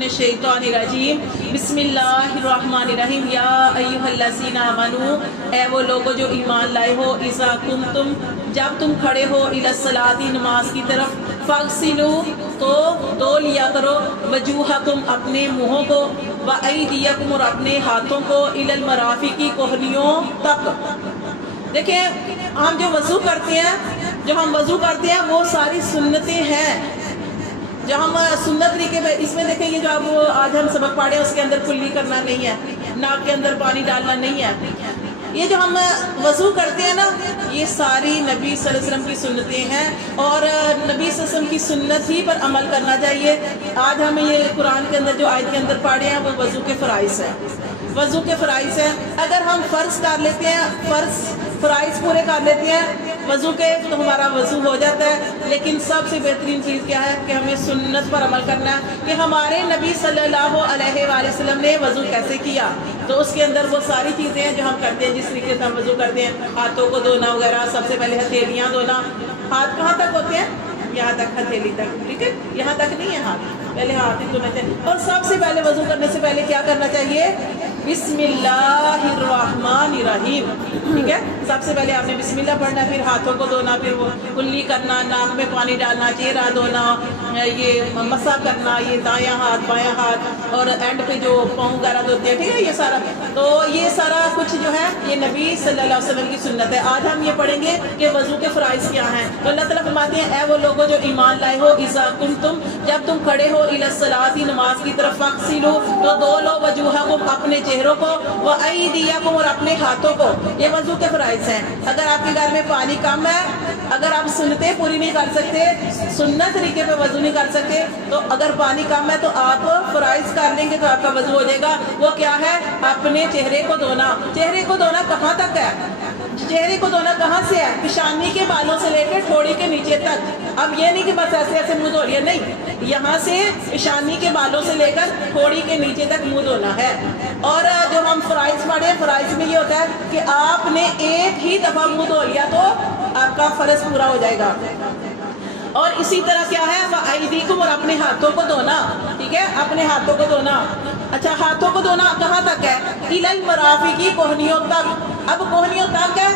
من الشیطان الرجیم بسم اللہ الرحمن الرحیم یا ایھا الذین آمنوا اے وہ لوگو جو ایمان لائے ہو اذا کنتم جب تم کھڑے ہو الی الصلاۃ نماز کی طرف فاغسلوا تو دھو لیا کرو وجوہکم اپنے منہوں کو وایدیکم اور اپنے ہاتھوں کو الی المرافق کوہنیوں تک۔ دیکھیں ہم جو وضو کرتے ہیں وہ ساری سنتیں ہیں جو ہم سنت طریقے پہ اس میں دیکھیں یہ جو اب آج ہم سبق پڑھے ہیں اس کے اندر کلی کرنا نہیں ہے، ناک کے اندر پانی ڈالنا نہیں ہے۔ یہ جو ہم وضو کرتے ہیں نا یہ ساری نبی صلی اللہ علیہ وسلم کی سنتیں ہیں اور نبی صلی اللہ علیہ وسلم کی سنت ہی پر عمل کرنا چاہیے۔ آج ہمیں یہ قرآن کے اندر جو آیت کے اندر پڑھے ہیں وہ وضو کے فرائض ہیں، وضو کے فرائض ہیں۔ اگر ہم فرض کر لیتے ہیں، فرائض پورے کر لیتے ہیں وضو کے تو ہمارا وضو ہو جاتا ہے، لیکن سب سے بہترین چیز کیا ہے کہ ہمیں سنت پر عمل کرنا ہے کہ ہمارے نبی صلی اللہ علیہ وآلہ وسلم نے وضو کیسے کیا، تو اس کے اندر وہ ساری چیزیں ہیں جو ہم کرتے ہیں جس طریقے سے ہم وضو کرتے ہیں، ہاتھوں کو دھونا وغیرہ، سب سے پہلے ہتھیلیاں دھونا۔ ہاتھ کہاں تک ہوتے ہیں؟ یہاں تک، ہتھیلی تک، ٹھیک ہے، یہاں تک نہیں ہے ہاتھ، پہلے ہاتھ ہی دھونا چاہیے۔ اور سب سے پہلے وضو کرنے سے پہلے کیا کرنا چاہیے؟ بسم اللہ الرحمن الرحیم، ٹھیک ہے، سب سے پہلے آپ نے بسم اللہ پڑھنا، پھر ہاتھوں کو دھونا، پھر وہ کلی کرنا، ناک میں پانی ڈالنا، چہرہ دھونا، یہ مسح کرنا، یہ دایاں ہاتھ بایاں ہاتھ، اور اینڈ پہ جو پاؤں وغیرہ دھوتے ہیں، ٹھیک ہے، یہ سارا، تو یہ سارا کچھ جو ہے یہ نبی صلی اللہ علیہ وسلم کی سنت ہے۔ آج ہم یہ پڑھیں گے کہ وضو کے فرائض کیا ہیں۔ تو اللہ تعالیٰ فرماتے ہیں اے وہ لوگوں جو ایمان لائے ہو اذا کنتم جب تم کھڑے ہو الی الصلاۃ نماز کی طرف فاغسلوا تو دھو لو وجوہکم اپنے چہروں کو وایدیکم اور اپنے ہاتھوں کو، یہ وضو کے فرائض ہیں۔ اگر آپ کے گھر میں پانی کم ہے، اگر آپ سنتیں پوری نہیں کر سکتے، سنت طریقے پہ وضو نہیں کر سکتے، تو اگر پانی کم ہے تو آپ فرائض کر لیں گے تو آپ کا وضو ہو جائے گا۔ وہ کیا ہے؟ اپنے چہرے کو دھونا۔ چہرے کو دھونا کہاں تک ہے؟ چہرے کو دھونا کہاں سے ہے؟ پیشانی کے بالوں سے لے کے ٹھوڑی کے نیچے تک۔ اب یہ نہیں کہ بس ایسے ایسے منہ دھو لیا، نہیں، یہاں سے پیشانی کے بالوں سے لے کر ٹھوڑی کے نیچے تک منہ دھونا ہے۔ اور جو ہم فرائض پڑھے، فرائض میں یہ ہوتا ہے کہ آپ نے ایک ہی دفعہ منہ دھو لیا تو آپ کا فرض پورا ہو جائے گا۔ اور اسی طرح کیا ہے؟ وَأَيْدِيكُمْ، اور اپنے ہاتھوں کو دھونا، ٹھیک ہے، اپنے ہاتھوں کو دھونا۔ اچھا، ہاتھوں کو دھونا کہاں تک ہے؟ إِلَى الْمَرَافِقِ، کوہنیوں تک۔ اب کوہنیوں تک ہے،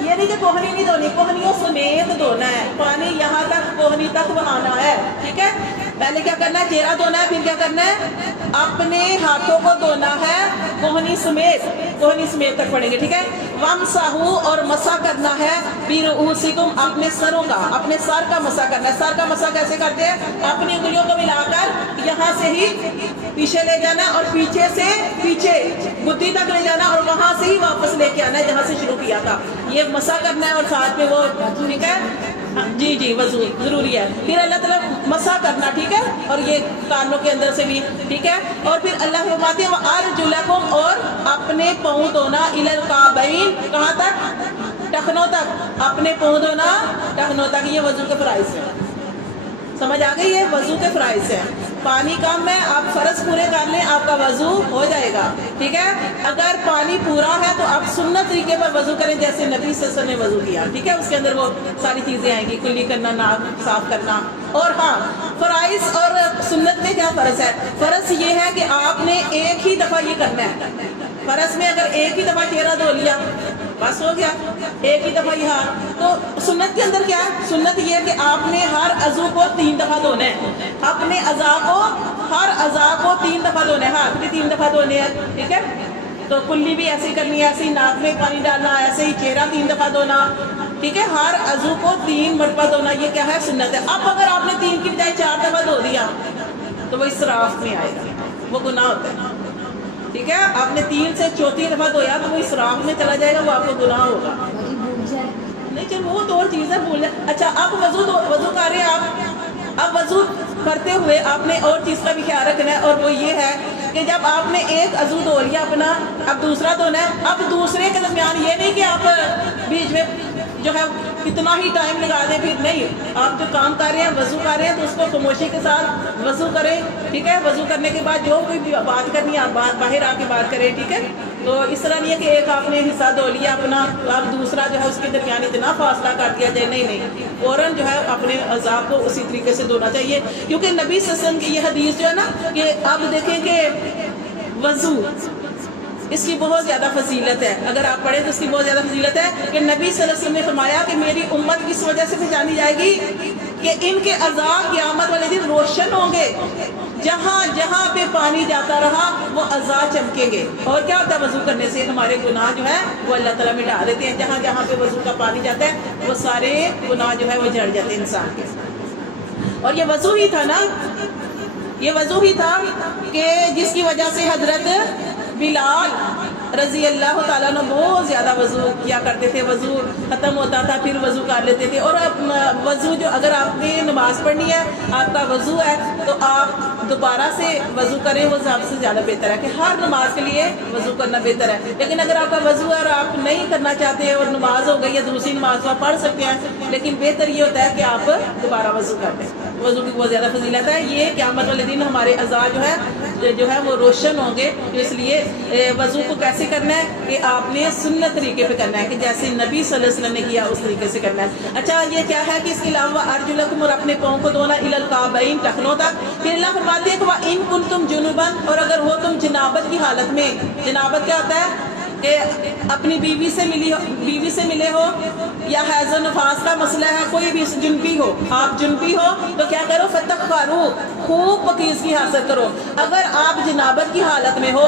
یہ نہیں کہ کوہنی نہیں دھونی، کوہنیوں سمیت دھونا ہے، پانی یہاں تک کوہنی تک بہانا ہے، ٹھیک ہے۔ پہلے کیا کرنا ہے؟ چہرہ دھونا ہے، پھر کیا کرنا ہے؟ اپنے ہاتھوں کو دھونا ہے کوہنی سمیت تک پڑیں گے، ٹھیک ہے۔ وَامْسَحُوا، اور مسح کرنا ہے بِرُؤُوسِكُمْ، اپنے سروں کا، اپنے سر کا مسح کرنا ہے۔ سر کا مسح کیسے کرتے ہیں؟ اپنی انگلیوں کو ملا کر یہاں سے ہی پیچھے لے جانا اور پیچھے سے پیچھے گدی تک لے جانا اور وہاں سے ہی واپس لے کے آنا ہے جہاں سے شروع کیا تھا، یہ مسح کرنا ہے، اور ساتھ میں وہ، ٹھیک ہے، جی وضو ضروری ہے۔ پھر اللہ تعالیٰ مسح کرنا، ٹھیک ہے، اور یہ کانوں کے اندر سے بھی، ٹھیک ہے۔ اور پھر اللہ فرماتے ہیں وَأَرْجُلَكُمْ، اور اپنے پاؤں دھونا إِلَى الْكَعْبَيْنِ، کہاں تک؟ ٹخنوں تک، اپنے پاؤں دھونا ٹخنوں تک، یہ وضو کے فرائض ہیں۔ سمجھ آ گئی ہے؟ وضو کے فرائض ہیں۔ پانی کم ہے، آپ فرض پورے کر لیں، آپ کا وضو ہو جائے گا، ٹھیک ہے۔ اگر پانی پورا ہے تو آپ سنت طریقے پر وضو کریں جیسے نبی صلی اللہ علیہ وسلم نے وضو کیا، ٹھیک ہے، اس کے اندر وہ ساری چیزیں آئیں گی، کلی کرنا، ناک صاف کرنا۔ اور ہاں، فرائض اور سنت میں کیا فرض ہے؟ فرض یہ ہے کہ آپ نے ایک ہی دفعہ یہ کرنا ہے۔ فرض میں اگر ایک ہی دفعہ چہرہ دھو لیا بس ہو گیا، ایک ہی دفعہ یہ ہاتھ۔ تو سنت کے اندر کیا ہے؟ سنت یہ ہے کہ آپ نے ہر عضو کو 3 دفعہ دھونا ہے، اپنے ہر اعضاء کو 3 دفعہ دھونا ہے، ہاتھ بھی 3 دفعہ دھونے ہیں، ٹھیک ہے۔ تو کلی بھی ایسے ہی کرنی ہے، ایسے ہی ناک میں پانی ڈالنا، ایسے ہی چہرہ 3 دفعہ دھونا، ٹھیک ہے، ہر عضو کو 3 مرتبہ دھونا، یہ کیا ہے؟ سنت ہے۔ اب اگر آپ نے 3 کی بجائے 4 دفعہ دھو دیا تو وہ اسراف میں آئے گا، وہ گناہ ہوتا ہے، ٹھیک ہے۔ آپ نے 3 سے 4تھی دفعہ دھویا تو وہ اسراف میں چلا جائے گا، وہ آپ کو گناہ ہوگا۔ نہیں چل، وہ تو اور چیز ہے، بھول جائے۔ اچھا، اب وضو کر رہے ہیں آپ، اب وضو کرتے ہوئے آپ نے اور چیز کا بھی خیال رکھنا ہے، اور وہ یہ ہے کہ جب آپ نے ایک عضو دھو لیا اپنا، اب دوسرا دھونا ہے۔ اب دوسرے کے درمیان یہ نہیں کہ آپ بیچ میں جو ہے کتنا ہی ٹائم لگا دیں، پھر نہیں، آپ جو کام کر رہے ہیں، وضو کر رہے ہیں تو اس کو خاموشی کے ساتھ وضو کریں، ٹھیک ہے۔ وضو کرنے کے بعد جو کوئی بات کرنی ہے آپ باہر آ کے بات کریں، ٹھیک ہے۔ تو اس طرح نہیں ہے کہ ایک آپ نے حصہ دھو لیا اپنا، اب دوسرا جو ہے اس کے درمیان اتنا فاصلہ کر دیا جائے، نہیں، فوراً جو ہے اپنے اعضاء کو اسی طریقے سے دھونا چاہیے. کیونکہ نبی صلی اللہ علیہ وسلم کی یہ حدیث جو ہے نا کہ اب دیکھیں کہ وضو اس کی بہت زیادہ فضیلت ہے. اگر آپ پڑھیں تو اس کی بہت زیادہ فضیلت ہے کہ نبی صلی اللہ علیہ وسلم نے فرمایا کہ میری امت کس وجہ سے پہچانی جائے گی کہ ان کے اعضاء قیامت والے دن روشن ہوں گے. جہاں جہاں پہ پانی جاتا رہا وہ اعضاء چمکیں گے. اور کیا ہوتا ہے وضو کرنے سے ہمارے گناہ جو ہے وہ اللہ تعالیٰ مٹا دیتے ہیں. جہاں جہاں پہ وضو کا پانی جاتا ہے وہ سارے گناہ جو ہے وہ جھڑ جاتے ہیں انسان کے. اور یہ وضو ہی تھا نا، یہ وضو ہی تھا کہ جس کی وجہ سے حضرت بلال رضی اللہ تعالیٰ نے بہت زیادہ وضو کیا کرتے تھے. وضو ختم ہوتا تھا پھر وضو کر لیتے تھے. اور وضو جو اگر آپ نے نماز پڑھنی ہے، آپ کا وضو ہے، تو آپ دوبارہ سے وضو کریں، وہ سب سے زیادہ بہتر ہے کہ ہر نماز کے لیے وضو کرنا بہتر ہے. لیکن اگر آپ کا وضو ہے اور آپ نہیں کرنا چاہتے اور نماز ہو گئی یا دوسری نماز آپ پڑھ سکتے ہیں، لیکن بہتر یہ ہوتا ہے کہ آپ دوبارہ وضو کر لیں. وضو کی بہت زیادہ فضیلت ہے. یہ قیامت والے دن ہمارے اعضاء جو ہے وہ روشن ہوں گے. اس لیے وضو کو کیسے کرنا ہے کہ آپ نے سنت طریقے پہ کرنا ہے کہ جیسے نبی صلی اللہ علیہ وسلم نے کیا اس طریقے سے کرنا ہے. اچھا یہ کیا ہے کہ اس کے علاوہ ارجلکم، اور اپنے پاؤں کو دھونا، الی الکعبین، ٹخنوں تک. پھر اللہ فرماتے ہیں کہ وَإِن كُنتُمْ جُنُبًا، اور اگر ہو تم جنابت کی حالت میں. جنابت کیا ہوتا ہے کہ اپنی بیوی سے ملے ہو، یا حیض و نفاس کا مسئلہ ہے، کوئی بھی جنبی ہو، آپ جنبی ہو تو کیا کرو، فتطہروا، خوب پاکیزگی حاصل کرو. اگر آپ جنابت کی حالت میں ہو،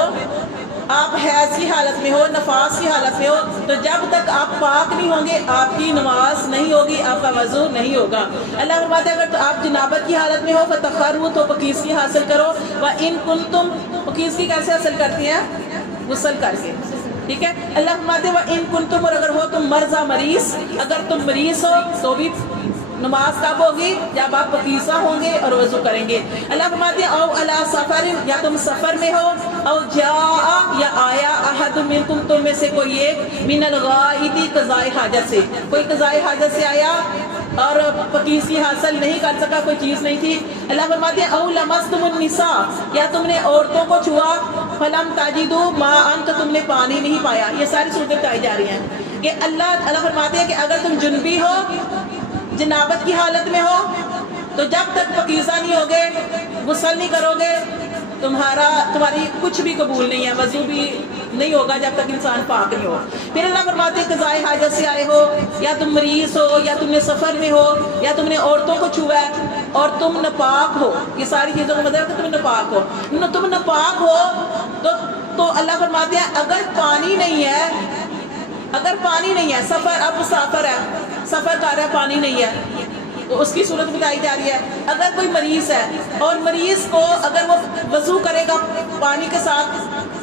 آپ حیض کی حالت میں ہو، نفاس کی حالت میں ہو، تو جب تک آپ پاک نہیں ہوں گے آپ کی نماز نہیں ہوگی، آپ کا وضو نہیں ہوگا. اللہ فرماتے ہیں اگر آپ جنابت کی حالت میں ہو فتطہروا، تو پاکیزگی حاصل کرو. وَإِن كُنتُم، پاکیزگی کیسے حاصل کرتی ہیں؟ غسل کر کے. ٹھیک ہے. اللہ فرماتے ہیں وَإِن كُنتُم، اور اگر ہو تم مرضى مریض، اگر تم مریض ہو تو بھی نماز کب ہوگی؟ جب آپ پاکیزہ ہوں گے اور وضو کریں گے. اللہ فرماتے ہیں او علی سفر، یا تم سفر میں ہو، او جاء، یا آیا، احد منکم، تم میں سے کوئی ایک، من الغائط، قضاء حاجت سے، کوئی قضاء حاجت سے آیا اور پاکیزگی حاصل نہیں کر سکا، کوئی چیز نہیں تھی. اللہ فرماتے ہیں او لمستم النساء، یا تم نے عورتوں کو چھوا، فلم تجدوا ماء، تو تم نے پانی نہیں پایا. یہ ساری صورتیں بتائی جا رہی ہیں کہ اللہ فرماتے ہیں کہ اگر تم جنبی ہو، جنابت کی حالت میں ہو، تو جب تک پاکیزہ نہیں ہوگے، غسل نہیں کرو گے، تمہاری کچھ بھی قبول نہیں ہے، وضو بھی نہیں ہوگا جب تک انسان پاک نہیں ہو. پھر اللہ فرماتے ہیں قضاء حاجت سے آئے ہو، یا تم مریض ہو، یا تم نے سفر میں ہو، یا تم نے عورتوں کو چھوا ہے اور تم ناپاک ہو. یہ ساری چیزوں کا مطلب ہے کہ تم ناپاک ہو. تم ناپاک ہو تو اللہ فرماتے ہیں اگر پانی نہیں ہے، سفر، اب مسافر ہے، سفر کر رہا ہے، پانی نہیں ہے، تو اس کی صورت بتائی جا رہی ہے. اگر کوئی مریض ہے اور مریض کو اگر وہ وضو کرے گا پانی کے ساتھ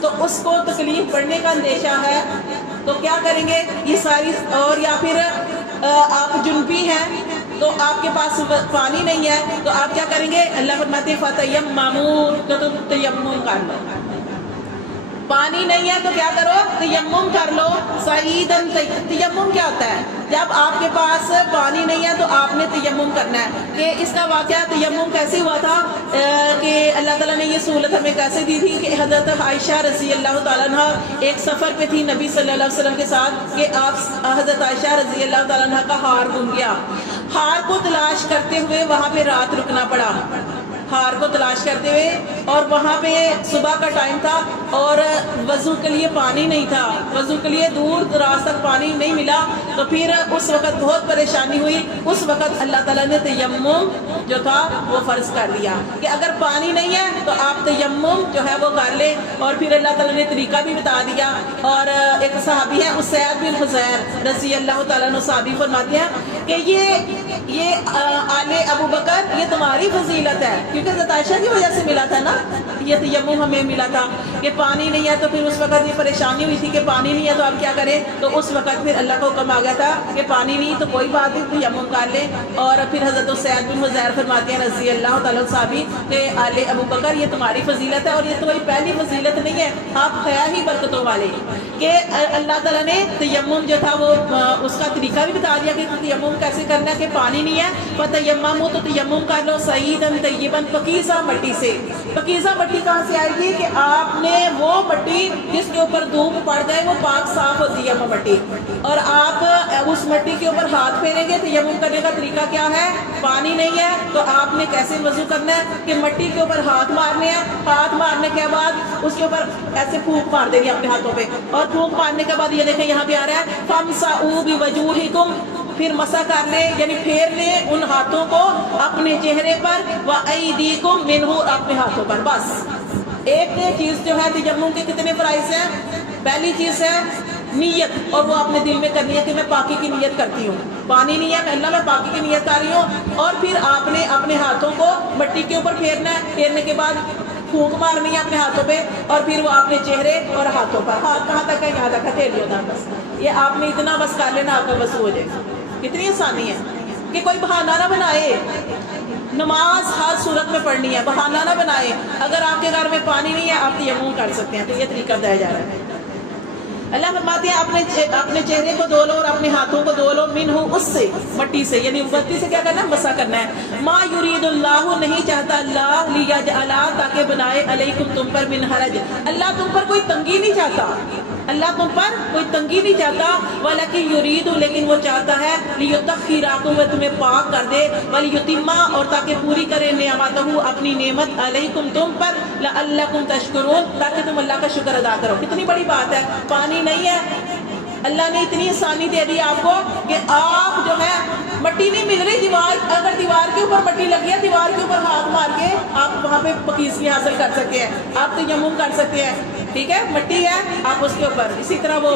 تو اس کو تکلیف پڑنے کا اندیشہ ہے، تو کیا کریں گے یہ ساری. اور یا پھر آپ جنبی ہیں تو آپ کے پاس پانی نہیں ہے تو آپ کیا کریں گے؟ اللہ فرماتے ہیں فتیمموا، تو تم تیمم کر لو. پانی نہیں ہے تو کیا کرو؟ تیمم کر لو. سعیدن، تیمم کیا ہوتا ہے؟ جب آپ کے پاس پانی نہیں ہے تو آپ نے تیمم کرنا ہے. کہ اس کا واقعہ تیمم کیسے ہوا تھا کہ اللہ تعالیٰ نے یہ سہولت ہمیں کیسے دی تھی کہ حضرت عائشہ رضی اللہ تعالیٰ عنہ ایک سفر پہ تھی نبی صلی اللہ علیہ وسلم کے ساتھ کہ آپ حضرت عائشہ رضی اللہ تعالیٰ عنہ کا ہار گم گیا. ہار کو تلاش کرتے ہوئے وہاں پہ رات رکنا پڑا، ہار کو تلاش کرتے ہوئے، اور وہاں پہ صبح کا ٹائم تھا اور وضو کے لیے پانی نہیں تھا، وضو کے لیے دور دراز تک پانی نہیں ملا. تو پھر اس وقت بہت پریشانی ہوئی. اس وقت اللہ تعالیٰ نے تیمم جو تھا وہ فرض کر دیا کہ اگر پانی نہیں ہے تو آپ تیمم جو ہے وہ کر لیں. اور پھر اللہ تعالیٰ نے طریقہ بھی بتا دیا. اور ایک صحابی ہیں اسید بن حضیر رضی اللہ تعالیٰ عنہ، صحابی فرماتے ہیں کہ یہ آل ابو بکر، یہ تمہاری فضیلت ہے، کیونکہ حضرت عائشہ کی وجہ سے ملا تھا نا یہ تیمم ہمیں ملا تھا کہ پانی نہیں ہے. تو پھر اس وقت یہ پریشانی ہوئی تھی کہ پانی نہیں ہے تو آپ کیا کریں. تو اس وقت پھر اللہ کا حکم آ گیا تھا کہ پانی نہیں تو کوئی بات نہیں، تیمم کر لیں. اور پھر حضرت سعید بن حضیر فرماتے ہیں رضی اللہ تعالیٰ صحابی کہ آل ابو بکر یہ تمہاری فضیلت ہے. اور یہ تو کوئی پہلی فضیلت نہیں ہے، آپ خیا ہی برکتوں والے کہ اللہ تعالیٰ نے تیمم جو تھا وہ اس کا طریقہ بھی بتا دیا کہ تیمم کیسے کرنا ہے. کہ پانی نہیں ہے فتیمموا، تو تیمم کر لو، سعیدن طیبن، پاکیزہ مٹی سے. پاکیزہ مٹی کہاں سے آئے گی کہ آپ نے وہ مٹی جس کے اوپر دھوپ پڑ جائے وہ پاک صاف ہوتی ہے وہ مٹی، اور آپ اس مٹی کے اوپر ہاتھ پھیریں گے تو تیمم کرنے کا طریقہ کیا ہے؟ پانی نہیں ہے تو آپ نے کیسے وضو کرنا ہے کہ مٹی کے اوپر ہاتھ مارنے ہیں، ہاتھ مارنے کے بعد اس کے اوپر ایسے پھونک مار دیں گے اپنے ہاتھوں پہ، اور پھونک مارنے کے بعد یہ دیکھیں یہاں پہ آ رہا ہے فَامْسَحُوا بِوُجُوهِكُمْ، پھر مسح کر لیں یعنی پھیر لیں ان ہاتھوں کو اپنے چہرے پر، وَأَيْدِيكُمْ مِنْهُ، اپنے ہاتھوں پر۔ بس ایک چیز جو ہے تیمم کے کتنے فرائض ہیں؟ پہلی چیز ہے نیت، اور وہ اپنے دل میں کرنی ہے کہ میں پاکی کی نیت کرتی ہوں، پانی نہیں ہے اللہ میں پاکی کی نیت کر رہی ہوں، اور پھر آپ نے اپنے ہاتھوں کو مٹی کے اوپر پھیرنا ہے، پھیرنے کے بعد پھونک مارنی ہے اپنے ہاتھوں پہ، اور پھر وہ اپنے چہرے اور ہاتھوں پر، ہاتھ کہاں تک ہے؟ یہاں تک ہتھیلیوں تک، بس یہ آپ نے اتنا بس کر لینا آپ کا بس ہو جائے گا۔ کتنی آسانی ہے کہ کوئی بہانہ نہ بنائے، نماز ہر صورت میں پڑھنی ہے، بہانہ نہ بنائے۔ اگر آپ کے گھر میں پانی نہیں ہے آپ تیمم کر سکتے ہیں، تو یہ طریقہ بتایا جا رہا ہے۔ اللہ فرماتے ہیں اپنے چہرے کو دھو لو اور اپنے ہاتھوں کو دھو لو، منہ، اس سے، مٹی سے، یعنی مٹی سے کیا کرنا ہے؟ مسح کرنا ہے۔ ما یرید اللہ، نہیں چاہتا اللہ، لیجعل، تاکہ بنائے، علیکم، تم پر، من حرج، اللہ تم پر کوئی تنگی نہیں چاہتا، اللہ تم پر کوئی تنگی نہیں چاہتا، ولیکن یرید، لیکن وہ چاہتا ہے، لیطہرکم، وہ تمہیں پاک کر دے، ولیتم، اور تاکہ پوری کرے، نعمتہ، اپنی نعمت، علیکم، تم پر، لعلکم تشکرون، تاکہ تم اللہ کا شکر ادا کرو۔ کتنی بڑی بات ہے، پانی نہیں ہے، اللہ نے اتنی آسانی دے دی آپ کو کہ آپ جو ہے مٹی نہیں مل رہی، دیوار، اگر دیوار کے اوپر مٹی لگی ہے دیوار کے اوپر ہاتھ مار کے آپ وہاں پہ پاکیزگی حاصل کر سکتے ہیں، آپ تیمم کر سکتے ہیں، ٹھیک ہے، مٹی ہے آپ اس کے اوپر۔ اسی طرح وہ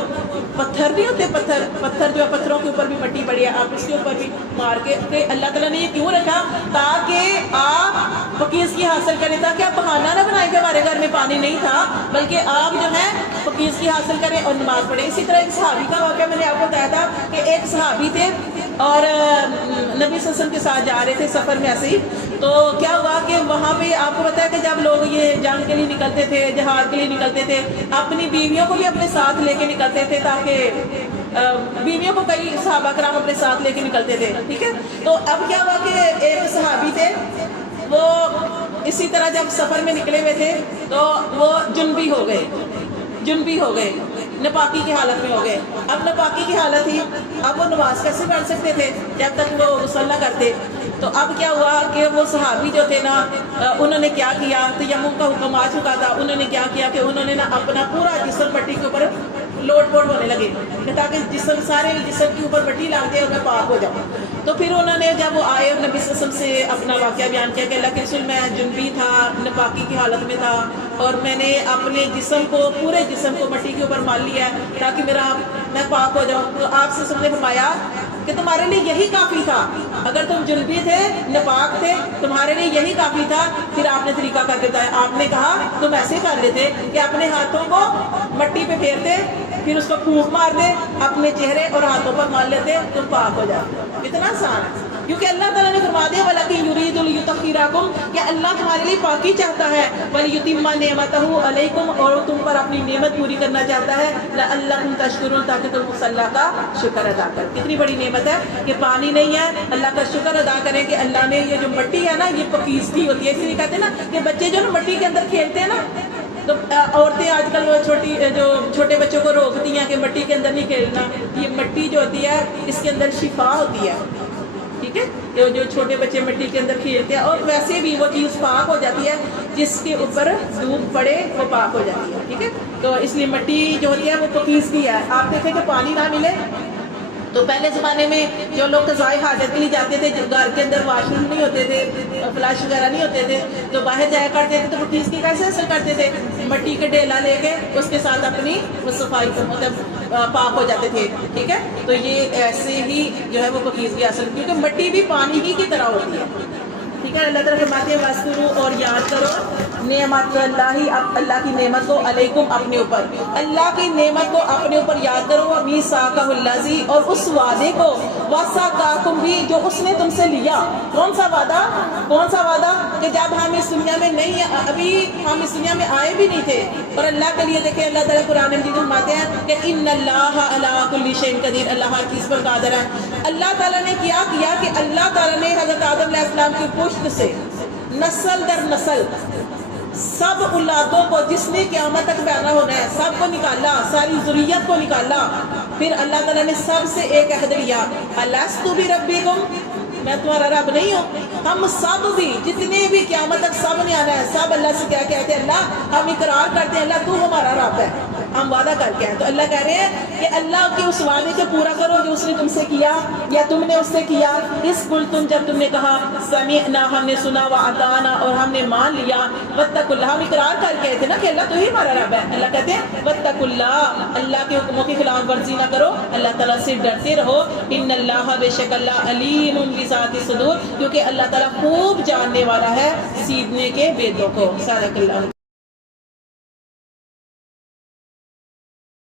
پتھر نہیں ہوتے، پتھر جو ہے پتھروں کے اوپر بھی مٹی پڑی ہے، آپ اس کے اوپر بھی مار کے، کہ اللہ تعالیٰ نے یہ کیوں رکھا؟ تاکہ آپ پاکیزگی حاصل کریں، تاکہ آپ بہانہ نہ بنائیں کہ ہمارے گھر میں پانی نہیں تھا، بلکہ آپ جو ہے پاکیزگی حاصل کریں اور نماز پڑھیں۔ اسی طرح ایک صحابی کا واقعہ میں نے آپ کو بتایا تھا کہ ایک صحابی تھے اور نبی صلی اللہ علیہ وسلم کے ساتھ جا رہے تھے سفر میں ایسے ہی، تو کیا ہوا کہ وہاں پہ آپ کو پتا ہے کہ جب لوگ یہ جنگ کے لیے نکلتے تھے، جہاد کے لیے نکلتے تھے، اپنی بیویوں کو بھی اپنے ساتھ لے کے نکلتے تھے، تاکہ بیویوں کو کئی صحابہ کرام اپنے ساتھ لے کے نکلتے تھے، ٹھیک ہے۔ تو اب کیا ہوا کہ ایک صحابی تھے، وہ اسی طرح جب سفر میں نکلے ہوئے تھے تو وہ جنبی ہو گئے، نپاکی کی حالت میں ہو گئے۔ اب نپاکی کی حالت ہی، اب وہ نماز کیسے پڑھ سکتے تھے جب تک وہ غسل نہ کرتے؟ تو اب کیا ہوا کہ وہ صحابی جو تھے نا، انہوں نے کیا کیا، تیمم کا حکم آ چکا تھا، انہوں نے کیا کیا کہ انہوں نے نا اپنا پورا جسم مٹی کے اوپر لوٹ پوٹ ہونے لگے تاکہ جسم، سارے جسم کے اوپر مٹی لگ جائے اور میں پاک ہو جاؤں۔ تو پھر انہوں نے جب وہ آئے نبی صلی اللہ علیہ وسلم سے اپنا واقعہ بیان کیا کہ اللہ کے رسول، میں جنبی تھا، نپاکی کی حالت میں تھا، اور میں نے اپنے جسم کو، پورے جسم کو مٹی کے اوپر مال لیا ہے تاکہ میں پاک ہو جاؤں۔ تو آپ سے سب نے فرمایا کہ تمہارے لیے یہی کافی تھا، اگر تم جنبی تھے، نپاک تھے، تمہارے لیے یہی کافی تھا۔ پھر آپ نے طریقہ کر دیتا ہے، آپ نے کہا تم ایسے کر لیتے کہ اپنے ہاتھوں کو مٹی پہ پھیرتے، پھر اس کو پھونک مار دے، اپنے چہرے اور ہاتھوں پر مال لیتے، تم پاک ہو جاتے۔ اتنا آسان ہے، کیونکہ اللہ تعالیٰ نے فرما دیا وَلَكِنْ يُرِيدُ لِيُطَهِّرَكُمْ، کہ اللہ تمہارے لیے پاکی چاہتا ہے، وَلِيُتِمَّ نِعْمَتَهُ عَلَيْكُمْ، اور تم پر اپنی نعمت پوری کرنا چاہتا ہے، لَعَلَّكُمْ تَشْكُرُونَ، تاکہ تم اس اللہ کا شکر ادا کرو۔ کتنی بڑی نعمت ہے کہ پانی نہیں ہے، اللہ کا شکر ادا کریں کہ اللہ نے یہ جو مٹی ہے نا، یہ پاکیزگی ہوتی ہے، اس لیے کہتے ہیں نا کہ بچے جو نا مٹی کے اندر کھیلتے ہیں نا، تو عورتیں آج کل وہ چھوٹے بچوں کو روکتی ہیں کہ مٹی کے اندر نہیں کھیلنا، یہ مٹی جو ہوتی ہے اس کے اندر شفا ہوتی ہے، ٹھیک ہے، جو چھوٹے بچے مٹی کے اندر کھیلتے ہیں، اور ویسے بھی وہ چیز پاک ہو جاتی ہے، جس کے اوپر دھوپ پڑے وہ پاک ہو جاتی ہے، ٹھیک ہے۔ تو اس لیے مٹی جو ہوتی ہے وہ پاکیزگی ہے۔ آپ دیکھیں کہ پانی نہ ملے تو پہلے زمانے میں جو لوگ قضائے حاجت کے لیے جاتے تھے، جو گھر کے اندر واش روم نہیں ہوتے تھے، فلش وغیرہ نہیں ہوتے تھے، تو باہر جایا کرتے تھے، تو پاکیزگی کیسے حاصل کرتے تھے؟ مٹی کا ڈیلا لے کے اس کے ساتھ اپنی وہ صفائی کو مطلب پاک ہو جاتے تھے، ٹھیک ہے۔ تو یہ ایسے ہی جو ہے وہ پاکیزگی حاصل، کیونکہ مٹی بھی پانی ہی کی طرح ہوتی ہے، ٹھیک ہے۔ اللہ تعالیٰ فرماتے ہیں وَاذْكُرُوا، اور یاد کرو، نعمت اللہ، اللہ کی نعمت کو، علیکم، اپنے اوپر، اللہ کی نعمت کو اپنے اوپر یاد کرو، میثاقہ الذی، اور اس وعدے کو، وثاقاکم بھی، جو اس نے تم سے لیا۔ کون سا وعدہ؟ کہ جب ہم اس دنیا میں نہیں، ابھی ہم اس دنیا میں آئے بھی نہیں تھے، اور اللہ کے لیے دیکھیں اللہ تعالیٰ قرآن مجید میں فرماتے ہیں کہ ان اللہ علی کل شیء قدیر، اللہ ہر چیز پر قادر ہے۔ اللہ تعالیٰ نے کیا کہ اللہ تعالیٰ نے حضرت آدم علیہ السلام کی پشت سے نسل در نسل سب اولادوں کو جس نے قیامت تک پیدا ہونا ہے سب کو نکالا، ساری ذریت کو نکالا، پھر اللہ تعالیٰ نے سب سے ایک عہد لیا، الستُ بربکم، میں تمہارا رب نہیں ہوں؟ ہم سب بھی جتنے بھی قیامت تک سب نے آنا ہے، سب اللہ سے کیا کہتے ہیں؟ اللہ ہم اقرار کرتے ہیں اللہ تو ہمارا رب ہے، ہم وعدہ کر کے ہیں۔ تو اللہ کہہ رہے ہیں کہ اللہ کے اس وعدے کو پورا کرو جو اس نے تم سے کیا یا تم نے اس سے کیا۔ اس قلتم، جب تم نے کہا سمعنا، ہم نے سنا، واطعنا، اور ہم نے مان لیا، واتقوا اللہ، ہم اقرار کر کے تھے نا کہ اللہ تو ہی ہمارا رب ہے۔ اللہ کہتے ہیں واتقوا اللہ، اللہ کے حکموں کی خلاف ورزی نہ کرو، اللہ تعالیٰ سے ڈرتے رہو، ان اللہ، بے شک اللہ، علیم بذات الصدور، کیونکہ اللہ تعالیٰ خوب جاننے والا ہے سیدھنے کے بیدوں کو۔ صدق اللہ۔